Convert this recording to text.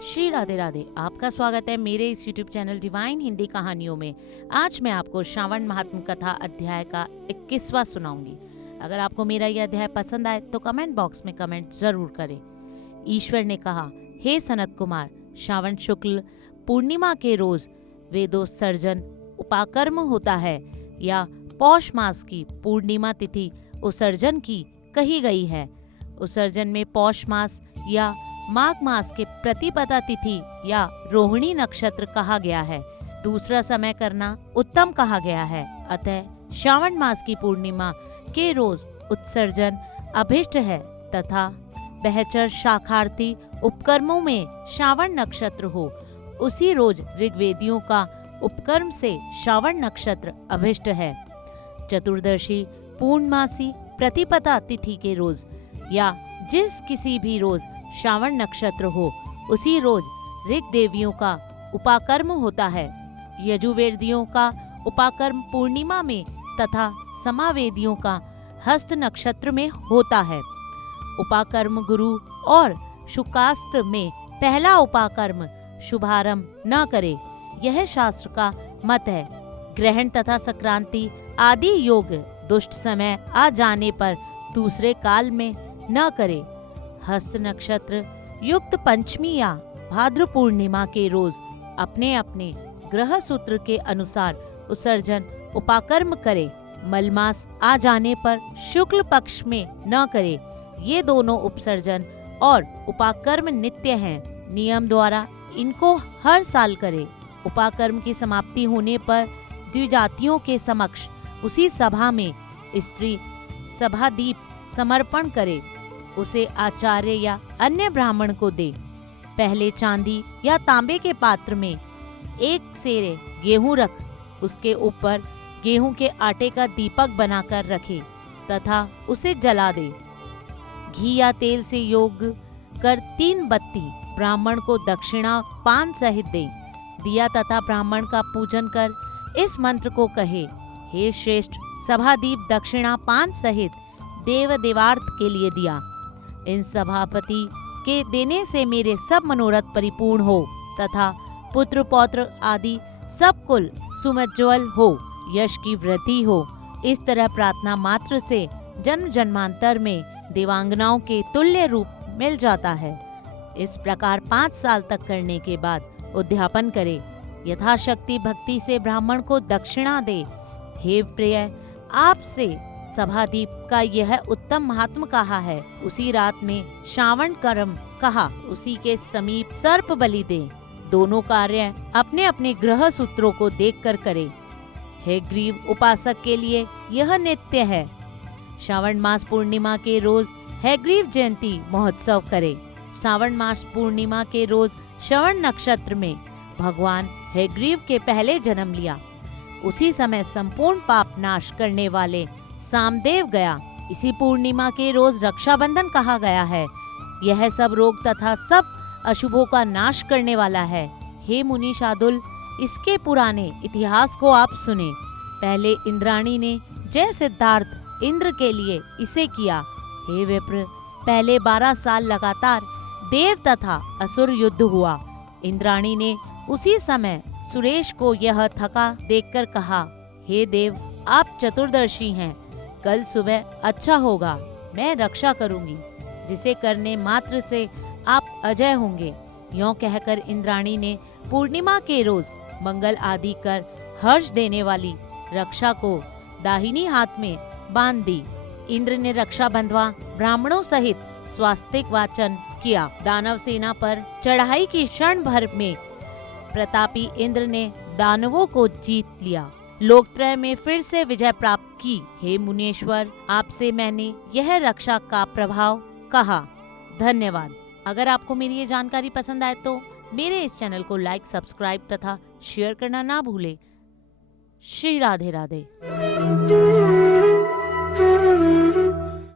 श्री राधे राधे। आपका स्वागत है मेरे इस YouTube चैनल डिवाइन हिंदी कहानियों में। आज मैं आपको श्रावण महात्म कथा अध्याय का 21वां सुनाऊंगी। अगर आपको मेरा यह अध्याय पसंद आए तो कमेंट बॉक्स में कमेंट जरूर करें। ईश्वर ने कहा, हे सनत कुमार, श्रावण शुक्ल पूर्णिमा के रोज वेदोत्सर्जन उपाकर्म होता है या पौष मास की पूर्णिमा तिथि उत्सर्जन की कही गई है। उत्सर्जन में पौष मास या माघ मास के प्रतिपदा तिथि या रोहिणी नक्षत्र कहा गया है। दूसरा समय करना उत्तम कहा गया है। अतः श्रावण मास की पूर्णिमा के रोज उत्सर्जन अभिष्ट है तथा बहचर शाखार्थी उपकर्मों में श्रावण नक्षत्र हो, उसी रोज ऋग्वेदियों का उपकर्म से श्रावण नक्षत्र अभिष्ट है। चतुर्दशी पूर्णमासी प्रतिपदा तिथि के रोज या जिस किसी भी रोज श्रावण नक्षत्र हो, उसी रोज ऋग देवियों का उपाकर्म होता है। यजुर्वेदियों का उपाकर्म पूर्णिमा में तथा समावेदियों का हस्त नक्षत्र में होता है। उपाकर्म गुरु और शुकास्त्र में पहला उपाकर्म शुभारंभ न करे, यह शास्त्र का मत है। ग्रहण तथा संक्रांति आदि योग दुष्ट समय आ जाने पर दूसरे काल में न करे। हस्त नक्षत्र युक्त पंचमी या भाद्र पूर्णिमा के रोज अपने अपने ग्रह सूत्र के अनुसार उत्सर्जन उपाकर्म करे। मलमास आ जाने पर शुक्ल पक्ष में न करे। ये दोनों उपसर्जन और उपाकर्म नित्य हैं। नियम द्वारा इनको हर साल करे। उपाकर्म की समाप्ति होने पर द्विजातियों के समक्ष उसी सभा में स्त्री सभादीप समर्पण करे, उसे आचार्य या अन्य ब्राह्मण को दे। पहले चांदी या तांबे के पात्र में एक सेरे गेहूं रख, उसके ऊपर गेहूं के आटे का दीपक बनाकर रखे तथा उसे जला दे। घी या तेल से योग कर 3 बत्ती ब्राह्मण को दक्षिणा पान सहित दे। दिया तथा ब्राह्मण का पूजन कर इस मंत्र को कहे, हे श्रेष्ठ, सभादीप दक्षिणा पान सहित देव देवार्थ के लिए दिया। इन सभापति के देने से मेरे सब मनोरथ परिपूर्ण हो तथा पुत्र पौत्र आदि सब कुल सुमज्ज्वल हो, यश की वृद्धि हो। इस तरह प्रार्थना मात्र से जन्म जन्मांतर में देवांगनाओं के तुल्य रूप मिल जाता है। इस प्रकार 5 साल तक करने के बाद उद्यापन करे। यथाशक्ति भक्ति से ब्राह्मण को दक्षिणा दे। हे प्रिय, आपसे सभादीप का यह उत्तम महात्म कहा है। उसी रात में श्रावण कर्म कहा, उसी के समीप सर्प बलि दे। दोनों कार्य अपने अपने ग्रह सूत्रों को देखकर करे। हे ग्रीव उपासक के लिए यह नित्य है। श्रावण मास पूर्णिमा के रोज हैग्रीव जयंती महोत्सव करे। श्रावण मास पूर्णिमा के रोज श्रवण नक्षत्र में भगवान हैग्रीव के पहले जन्म लिया। उसी समय संपूर्ण पाप नाश करने वाले सामदेव गया। इसी पूर्णिमा के रोज रक्षाबंधन कहा गया है। यह सब रोग तथा सब अशुभों का नाश करने वाला है। हे मुनि शार्दुल, इसके पुराने इतिहास को आप सुने। पहले इंद्राणी ने जय सिद्धार्थ इंद्र के लिए इसे किया। हे विप्र, पहले 12 साल लगातार देव तथा असुर युद्ध हुआ। इंद्राणी ने उसी समय सुरेश को यह थका देखकर कहा, हे देव, आप चतुर्दर्शी हैं, कल सुबह अच्छा होगा, मैं रक्षा करूंगी, जिसे करने मात्र से आप अजय होंगे। यों कहकर इंद्राणी ने पूर्णिमा के रोज मंगल आदि कर हर्ष देने वाली रक्षा को दाहिनी हाथ में बांध दी। इंद्र ने रक्षा बंधवा ब्राह्मणों सहित स्वास्तिक वाचन किया। दानव सेना पर चढ़ाई की क्षण भर में प्रतापी इंद्र ने दानवों को जीत लिया। लोकत्रय में फिर से विजय प्राप्त की। हे मुनीश्वर, आपसे मैंने यह रक्षा का प्रभाव कहा। धन्यवाद। अगर आपको मेरी ये जानकारी पसंद आए तो मेरे इस चैनल को लाइक, सब्सक्राइब तथा शेयर करना ना भूले। श्री राधे राधे।